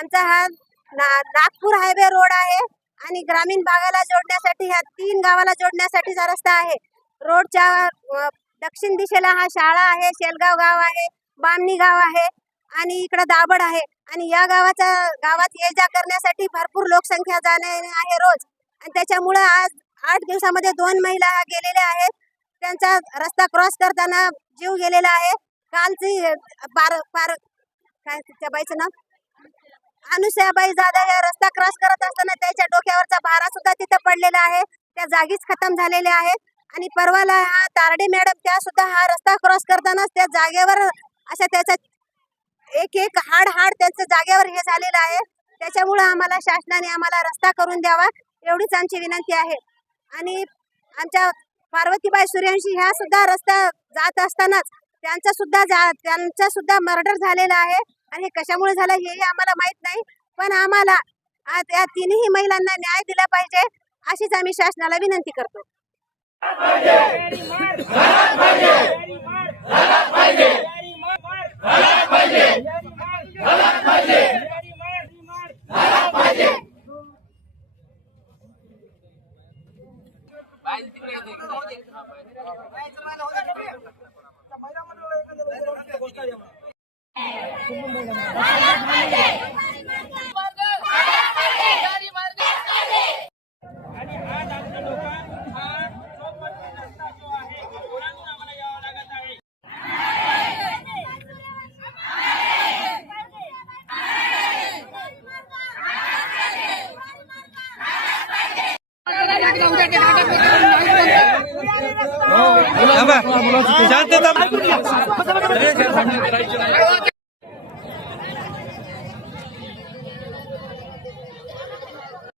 आमचा हा Nagpur highway road आहे आणि ग्रामीण भागाला जोडण्यासाठी, ह्या 3 गावाला जोडण्यासाठीचा रस्ता आहे. रोडच्या दक्षिण दिशेला हा शाळा आहे, शेलगाव गाव आहे, बामणी गाव आहे आणि इकडे दाबड आहे. आणि या गावात ये जा करण्यासाठी भरपूर लोकसंख्या जाणे आहे रोज. आणि त्याच्यामुळे आज 8 दिवसामध्ये 2 महिला गेलेल्या आहेत. त्यांचा रस्ता क्रॉस करताना जीव गेलेला आहे. कालची काय त्या बाईचं नाव अनुसयाबाई जाधव या रस्ता क्रॉस करत असताना त्याच्या डोक्यावरचा भारा सुद्धा तिथे पडलेला आहे. त्या जागीच खतम झालेले आहेत. आणि परवाला हा तारडे मॅडम त्या सुद्धा हा रस्ता क्रॉस करताना त्या जागेवर अशा त्याचा एक हाड त्यांच्या जागेवर हे झालेलं आहे. त्याच्यामुळे आम्हाला शासनाने आम्हाला रस्ता करून द्यावा एवढीच आमची विनंती आहे. आणि आमच्या पार्वतीबाई सूर्यवंशी ह्या सुद्धा रस्ता जात असतानाच त्यांचा सुद्धा मर्डर झालेला आहे. आणि हे कशामुळे झालं हेही आम्हाला माहित नाही. पण आम्हाला या 3ही महिलांना न्याय दिला पाहिजे अशीच आम्ही शासनाला विनंती करतो. शांतता